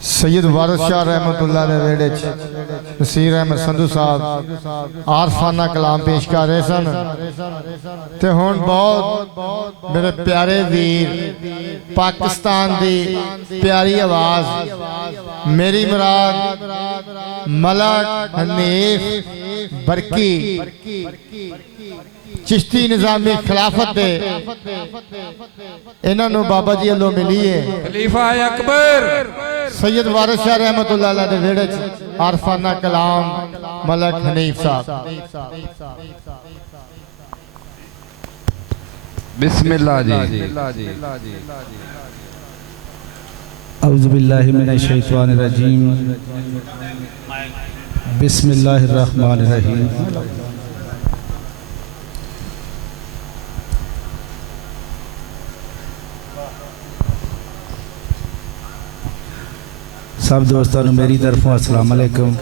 सैयद वारिस शाह रहमतुल्लाह दे वेड़े नसीर अहमद संधू साहब आरफाना कलाम पेश कर रहे सन ते हुण बहुत मेरे प्यारे वीर पाकिस्तान दी प्यारी आवाज मेरी मुराद मलक हनीफ बरकी चिश्ती निजामी खिलाफत दे इन्हों बाबा जी वालों मिली है खलीफा अकबर सैयद वारिस शाह रहमतुल्लाह अलैह दे वेड़े आरफाना कलाम मलक हनीफ साहब। बिस्मिल्लाह जी। औज़ु बिल्लाहि मिनश शैतानिर रजीम बिस्मिल्लाहिर रहमानिर रहीम। सब दोस्तों ने मेरी तरफों अस्सलाम वालेकुम।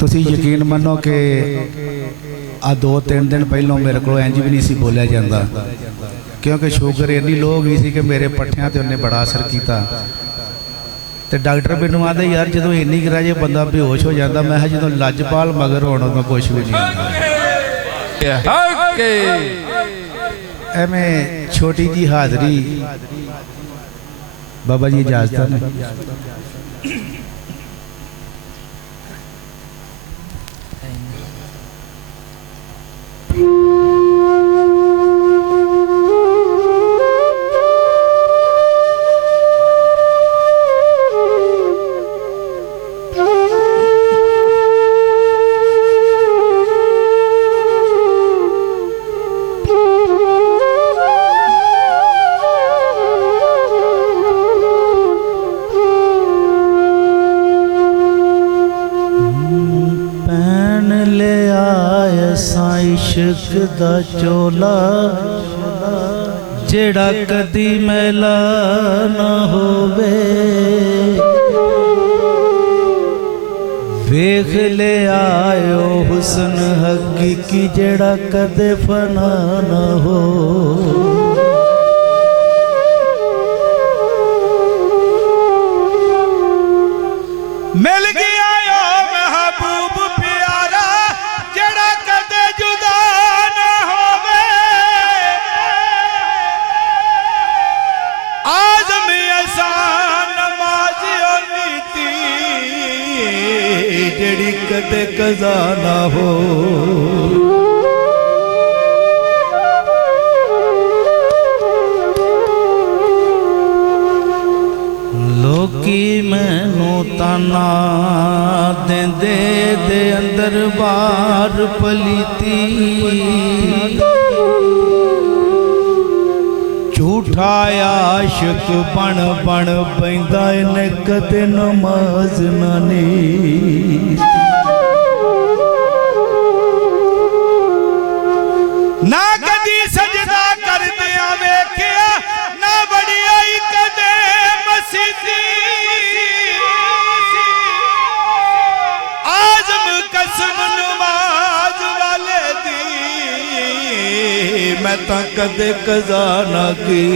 तुसी यकीन मनो कि आ 2-3 दिन पहलों मेरे को इंज भी नहीं सी बोलिया जाता क्योंकि शुगर इन्नी लो गई सी कि मेरे पट्ठियां ते उन्हें बड़ा असर किया। तो डॉक्टर मैनू आते यार जो इन्नी गिरा जे बंदा बेहोश हो जाता, मैं जो लजपाल मगर होना तो कुछ भी नहीं। एवें छोटी जी हाजरी बाबा जी इजाजत ने। इश्क दा चोला जेड़ा कदी मैला ना होवे, वेख ले आयो हुस्न हकीकी जेड़ा कदे फना ना हो। मिल गया महबूब प्यारा जेड़ा कदे जुदा ना होवे, आज़म असान नमाज नीति जेड़ी कदे कज़ा ना हो। लोकी मैनू ताना देंदे दे अंदर बार पलीती, झूठा आशिक बन बन पैंदा इन्हें कदे नमाज ना नीती। ना कदी सजदा करदिया वेखिया, ना बड़ी आई कदे मसीती। आज़म कसम नमाज वाले दी मैं तां कदे कज़ा ना की।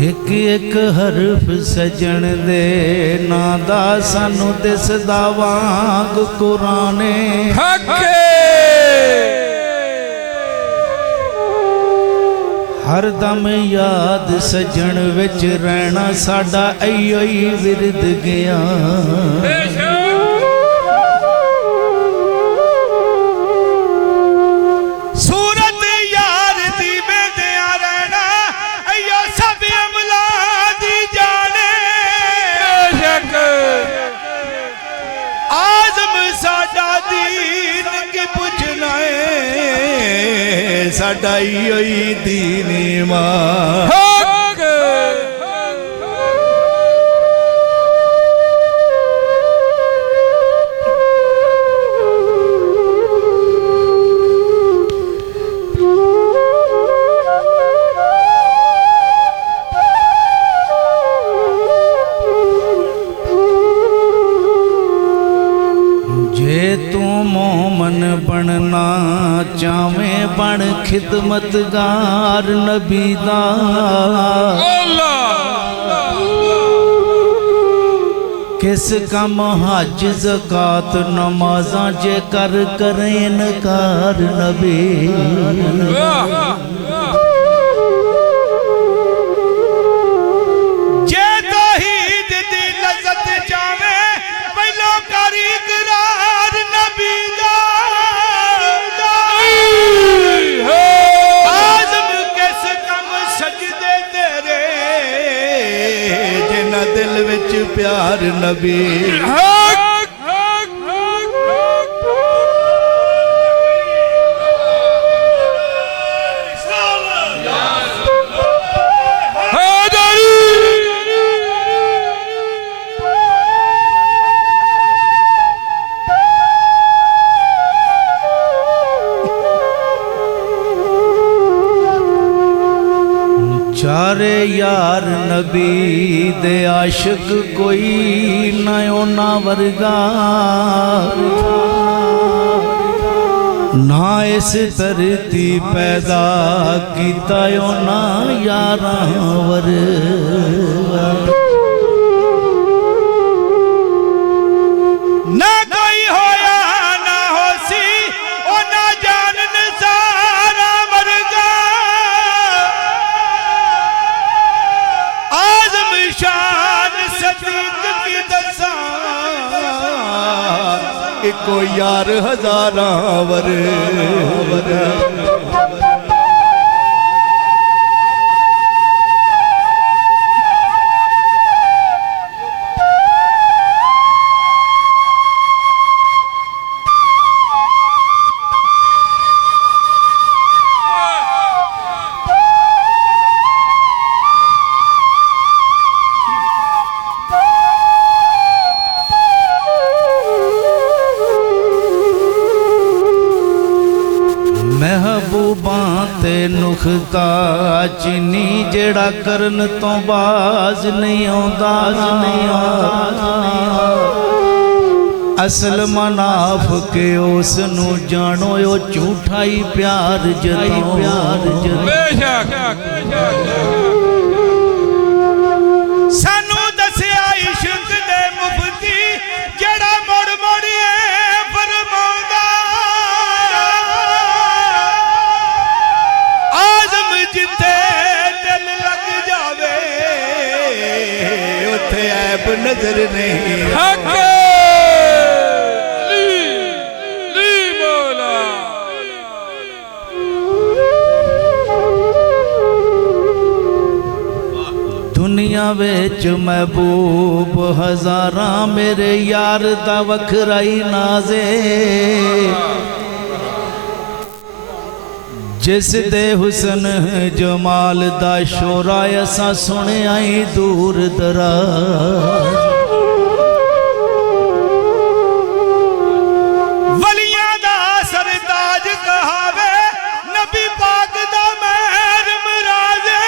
एक एक हरफ सजन दे नादा सानू दिसदा वांग कुराने। हर दम याद सजन विच रहना साडा अइयो ही विरद गया। साडा इयो ही दीन ईमान। तू मोमन बनना चावे बन खिदमतगार नबी दा किस कम हज ज़कात नमाज़ां जे कर करे इनकार नबी जे तौहीद दी लज़्ज़त जावे पहलो करी इकरार नबी दा आज़म किस कम सजदे तेरे जिन्ना दिल विच प्यार नबी चारे यार नबी दे आशिक कोई ना ओना वर्गा ना इस धरती पैदा कीता ओना यारां वर्गा ना कोई होया ना होसी ओ ना जान नज़ारा वर्गा आज़म शान सदीक की दसा इको यार हजारां वर्गा महबूबां ते नुखता चीनी जेड़ा करन तो बाज नहीं आउंदा असल मनाफ के उस नू जानो यो झूठा ही प्यार जताओ बेशक सानू दसिया इश्क दे मुफ्ती जेड़ा मोड़ मोड़िए फरमाउंदा आज़म जिथे दिल लग जावे उथे ऐब नजर नहीं हक ली मौला दुनिया विच महबूब हजारां मेरे यार दा वखराई नाज़े जिस दे हुसन जमाल दा शोरा असां सुनिया ही दूर दराज वलियां दा सरताज कहावे नबी पाक दा महर मराजे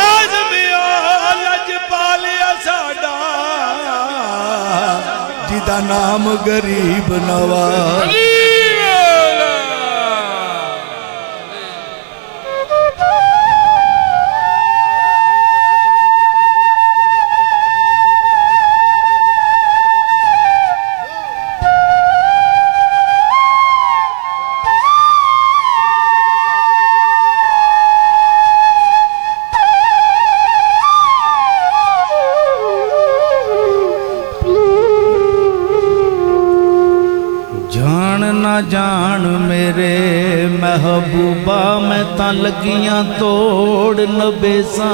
आज़म ओ लज पालिया साडा जिदा नाम गरीब नवाज जान ना जान मेरे महबूबा मैं तां लगियां तोड़ नबेसा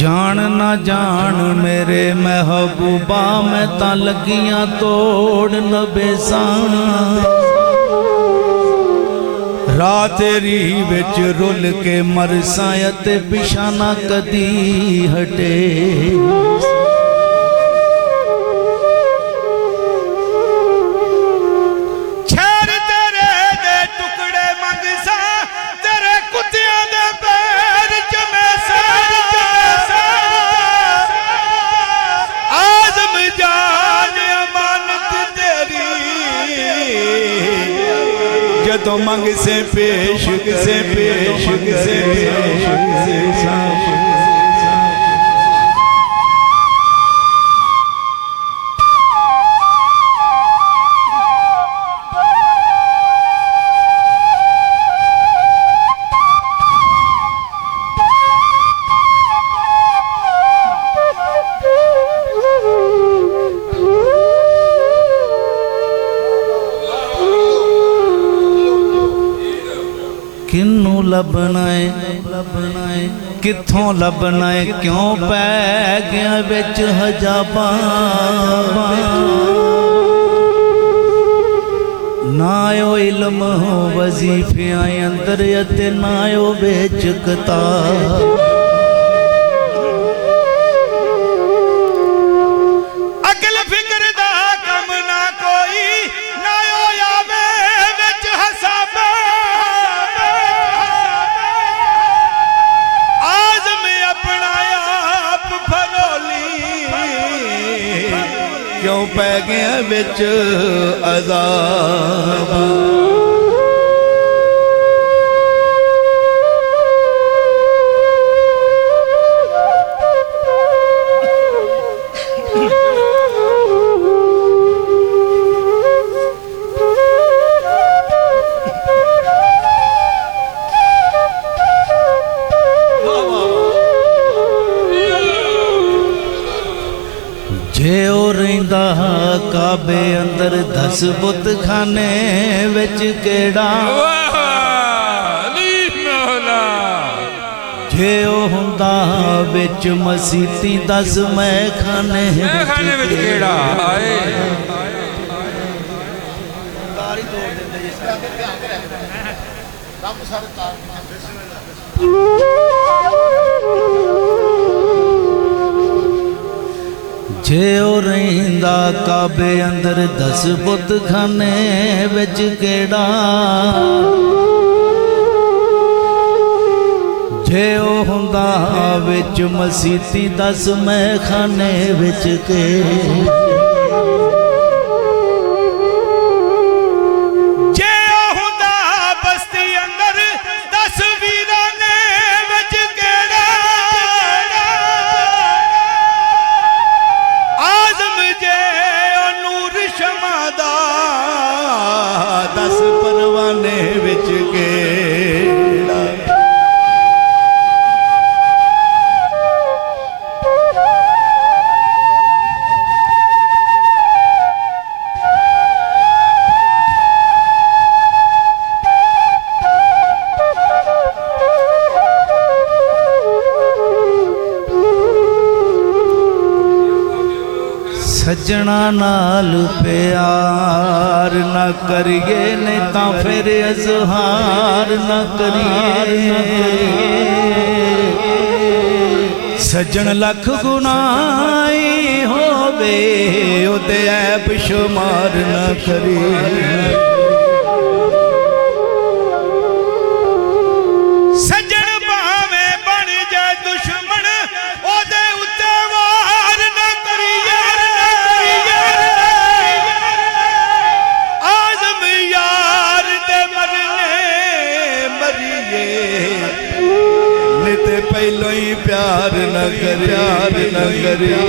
जान ना जान मेरे महबूबा मैं तां लगियां तोड़ नबेसा रात तेरी विच रुल के मरसा ते पिछा ना कदी हटे छेड़ तेरे दे टुकड़े मंगसा ते मंग से पेश से पेश से पेश किन्नू लभना है कित्थों लभना है क्यों पै गया बिच हजाबां ना ओ इल्म वजीफे अंदर अते ना ओ बिच किताब अकल फिक्र दा कम ना कोई ना ओ आवे विच हसाब आज़म अपना आप फरोली क्यों पै गया विच अज़ाब जे ओ रहिंदा काबे अंदर 10 बुत खाने विच केड़ा वाह अली मौला जे ओ हुंदा विच मसीती 10 मैं खाने विच केड़ा हाय जे ओ रहिंदा काबे अंदर 10 बुत खाने विच केड़ा जे ओ हुंदा विच मसीती 10 मैं खाने विच के जे हुंदा बस्ती अंदर 10 वीराने विच केड़ा आज़म जे नूर शमा दा 10 परवाने विच केड़ा सजना नाल प्यार न करिए नहीं ता फिर अजहार न करिए सजन लख गुनाही होवे ओदे ऐब शुमार न करिए सजन भावे बन जाए दुश्मन ओदे उत्ते वार न करिए आज़म यार दे मरने मरिए नहीं ते पहलो ही प्यार न करिए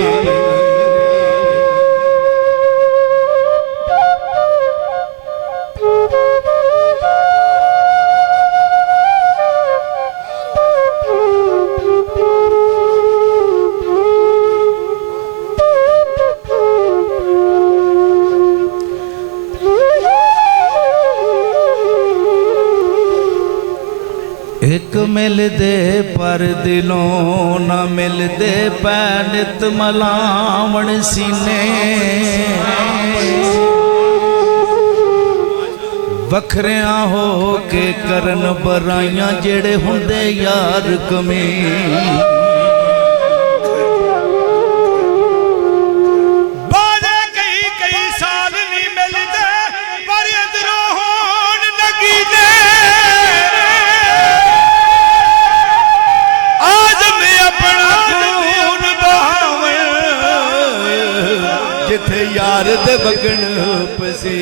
एक मिलदे पर दिलों न मिलदे पै नित मलावण सीने वखरिया हो के करन बराइयां जेड़े हुंदे यार कमी कई साल नहीं मिलते पर अंदरों होन लगी दे आज़म अपना खून बहावे जिथे यार दे बगन पसी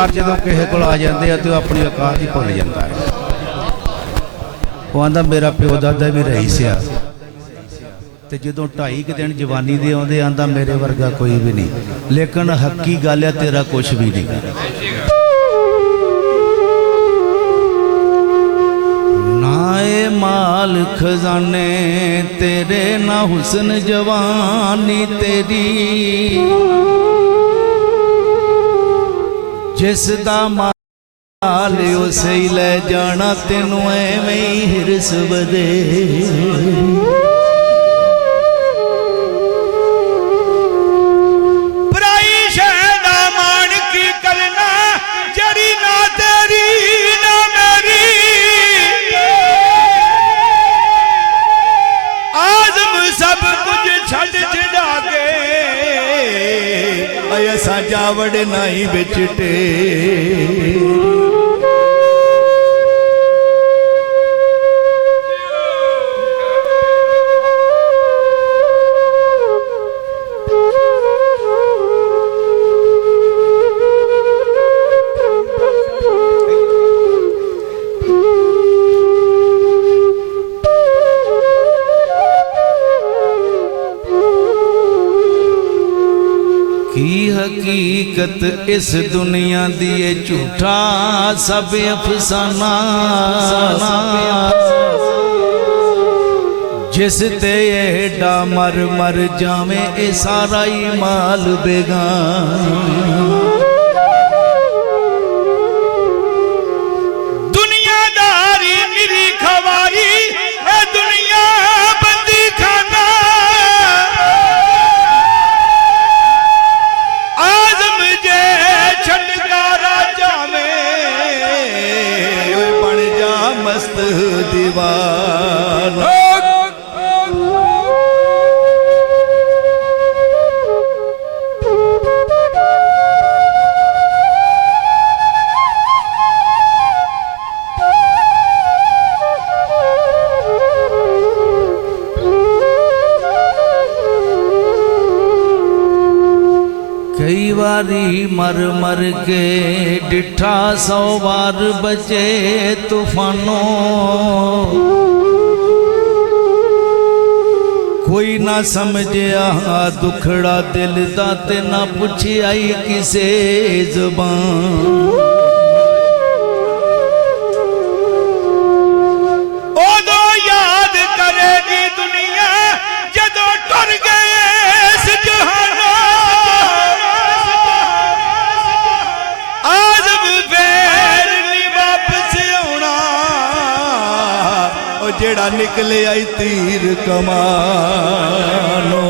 चार जो किसी को आ जाते हैं तो अपनी औकात ही भुल जाता है। वो आंदा मेरा प्यो दादा भी रईस आ, तो जो 2.5 दिन जवानी दे आते आंदा मेरे वर्गा कोई भी नहीं, लेकिन हकी गल है तेरा कुछ भी नहीं। नाए माल खजाने तेरे ना हुस्न जवानी तेरी, जिस दा माल उसे ही ले जाना तेनू एवें ही हिरस बदे। पराई शह दा मान की करना जड़ी ना तेरी ना मेरी, आजम सब कुछ छड़ छड़ा के असा जावड़ नाई बिच टेरी। हकीकत इस दुनिया दिए झूठा सब अफसाना, जिस ते एडा मर मर जावे ए सारा ही माल बेगान। दुनियादारी मेरी खवारी ए दुनिया बंदी खाना, आजम जे छटकारा जावे बन जा मस्त दीवाना। कई बारी मर मर के डिठा 100 बार बचे तूफानों, कोई ना समझिया दुखड़ा दिल दा ते ना पुछिया ही किसे जुबान। ओदो याद करेगी दुनिया जदों टुर गए इस जहाना, आजम फेर नहीं वापस आना ओ जेड़ा निकले आई तीर कमानो।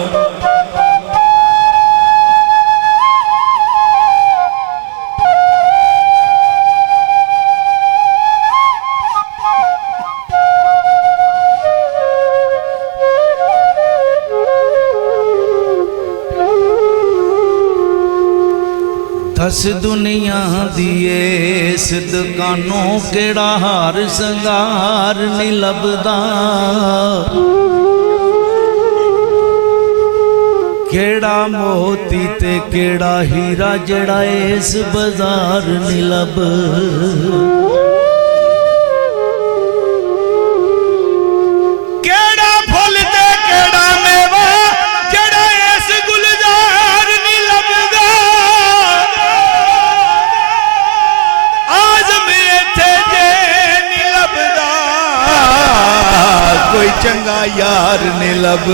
दस दुनिया दिए इस दुकानों केड़ा हार संगार नहीं लभदा, केड़ा मोती ते केड़ा हीरा जड़ा इस बाजार नहीं लब। केड़ा फुल ते केड़ा मेवा जड़ा इस गुलजार नहीं लभदा, आजम इत्थे जे नहीं लभदा कोई चंगा यार नहीं लब।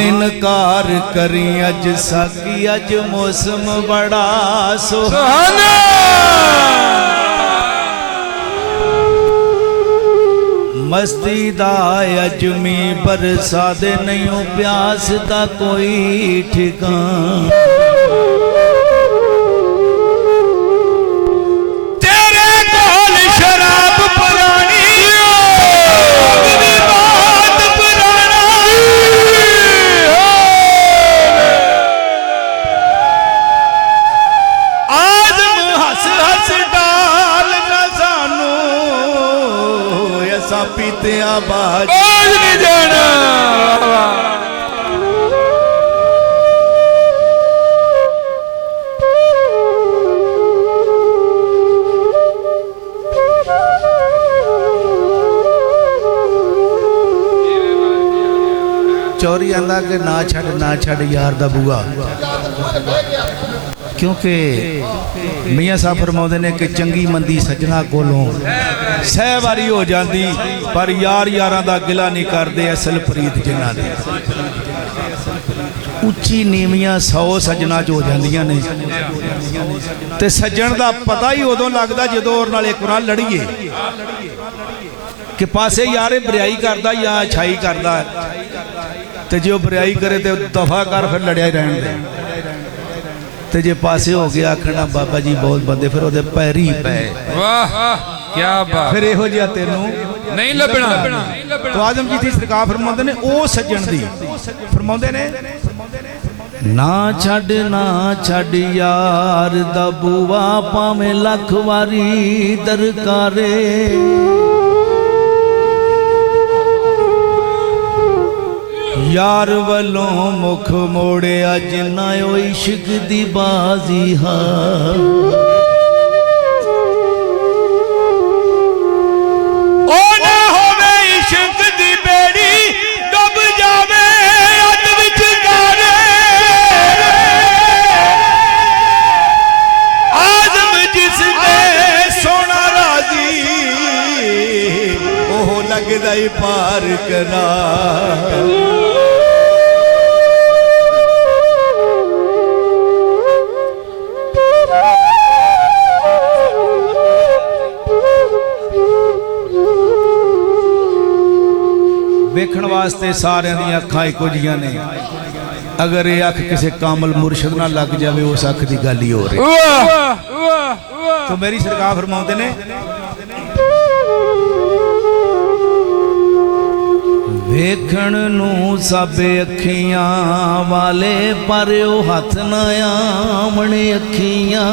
इनकार करी अज साकी अज मौसम बड़ा सुहाना, मस्ती दा अजमी बरसा दे नहीं प्यास दा कोई ठिकान। तेरे कोल शराब पुरानी बात पुराना, ਖਲੋਤਿਆਂ ਬਾਜ ਬਾਜ ਨਹੀਂ ਜਾਣਾ। ਚੌਰੀ ਆਂਦਾ ਕਿ ਨਾ ਛੱਡ ਯਾਰ ਦਾ ਬੂਆ। ਕਿਉਂਕਿ ਮੀਆਂ ਸਾਹਿਬ ਫਰਮਾਉਂਦੇ ਨੇ ਕਿ ਚੰਗੀ ਮੰਦੀ ਸੱਜਣਾ ਕੋਲੋਂ ਸਹਿ ਵਾਰੀ ਹੋ ਜਾਂਦੀ, ਪਰ ਯਾਰ ਯਾਰਾਂ ਦਾ ਗਿਲਾ ਨਹੀਂ ਕਰਦੇ ਅਸਲ ਪ੍ਰੀਤ ਜਿਨ੍ਹਾਂ ਦੀ। ਉੱਚੀ ਨੀਵੀਆਂ 100 ਸੱਜਣਾ 'ਚ ਹੋ ਜਾਂਦੀਆਂ ਨੇ, ਤੇ ਸੱਜਣ ਦਾ ਪਤਾ ਹੀ ਉਦੋਂ ਲੱਗਦਾ ਜਦੋਂ ਉਹਦੇ ਨਾਲ ਇੱਕ ਵਾਰ ਲੜੀਏ ਕਿ ਪਾਸੇ ਯਾਰ ਬਰਿਆਈ ਕਰਦਾ ਜਾਂ ਅਛਾਈ ਕਰਦਾ, ਤੇ ਜੇ ਉਹ ਬਰਿਆਈ ਕਰੇ ਤੇ ਦਫਾ ਕਰ, ਫਿਰ ਲੜਿਆ ਹੀ ਰਹਿਣ ਦੇ। ਤੇ ਜੇ ਪਾਸੇ ਹੋ ਗਿਆ ਆਖਣਾ ਬਾਬਾ ਜੀ ਬਹੁਤ ਬੰਦੇ, ਫਿਰ ਉਹਦੇ ਪੈਰੀ ਪਏ। ਵਾਹ ਕੀ ਬਾਤ। ਫਿਰ ਇਹੋ ਜਿਹਾ ਤੈਨੂੰ ਨਹੀਂ ਲੱਭਣਾ। तो आजम जी थी सरकार फरमाते ने ओ सज्जन दी फरमाते ने ना छड़ यार दा बुआ भावें लख वारी दरकारे यार वलों मुख मोड़े अज ना इश्क दी बाजी हा पार करा वेखण वास्ते सारे दी अखां इको जिहियां ने अगर ये अख किसी कामल मुर्शद ना लग जाए उस अख की गल ही हो रही। तो मेरी सरकार फरमाते ने वेखण नू सब अखियां वाले पर ओ हथ ना आमने अखियां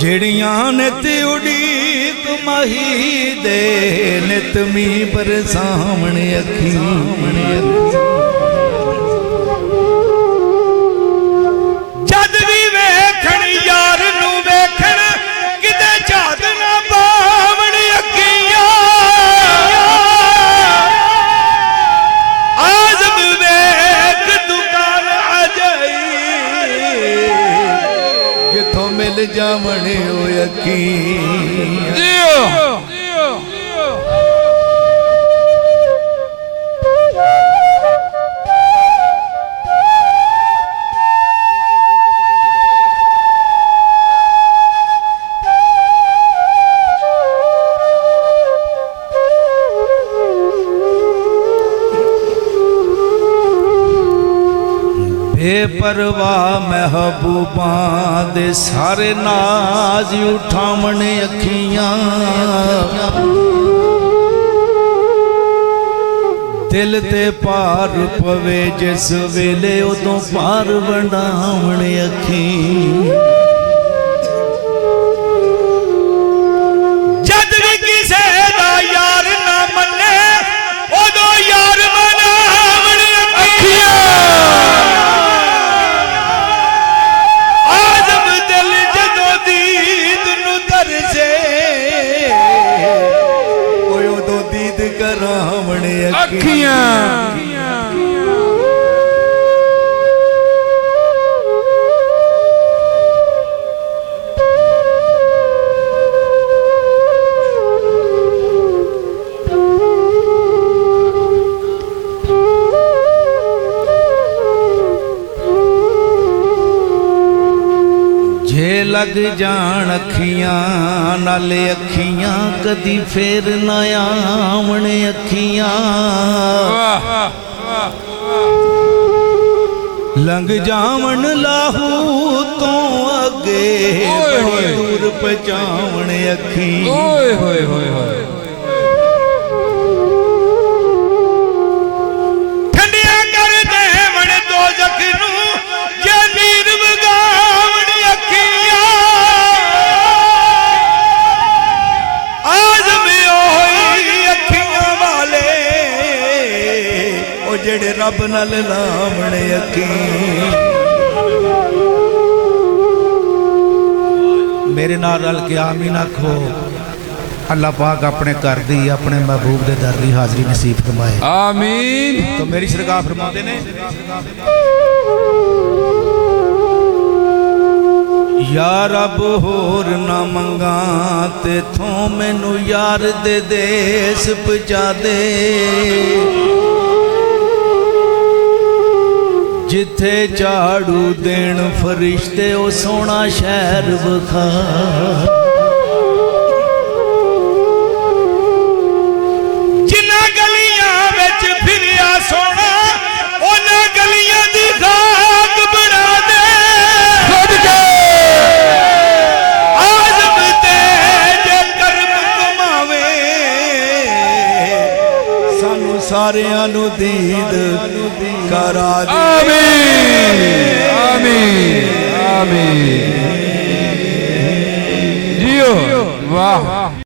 जेड़ियां नित उड़ीक माही दे नित मी पर सामने अखियां जद भी वेखण यार नू वेखण किते झाद ना पावण अखियां आजम वेख दुकान अजाई जिथों मिल जावण ओ अखियां परवाह महबूबा दे सारे नाज उठावने अखियां दिल ते पार पवे जिस वेले उदों पार वंडावने अखियां जद भी किसे दा यार ना मन्ने उदों यार बनावने अखियां लग जान अखियां नाले अखियां कदी फेर ना आवणे अखियां लंघ जावन लाहू तो अगे बड़ी दूर पहुंचावणे अखियां ठंडिया कर देवण दो जखनू जे नीर वगावण अखियां गल लावण यकीन। मेरे नाल रल के आमीन आखो। अल्लाह पाक अपने घर दी अपने महबूब दे दर दी हाज़री नसीब फरमाए। आमीन। तो मेरी सरकार फरमाते ने या रब होर ना मंगा तेथों मैनू यार दे देस पहुंचा दे जिथे झाड़ू देन फरिश्ते ओ सोना शहर विखा जिन्ना गलियां विच फिरिया सोना उन्हां गलियां दी खाक बना दे आज़म ते जे कर्म कमावे सानू सारियां नू दीद करा दे। आमीन आमीन आमीन।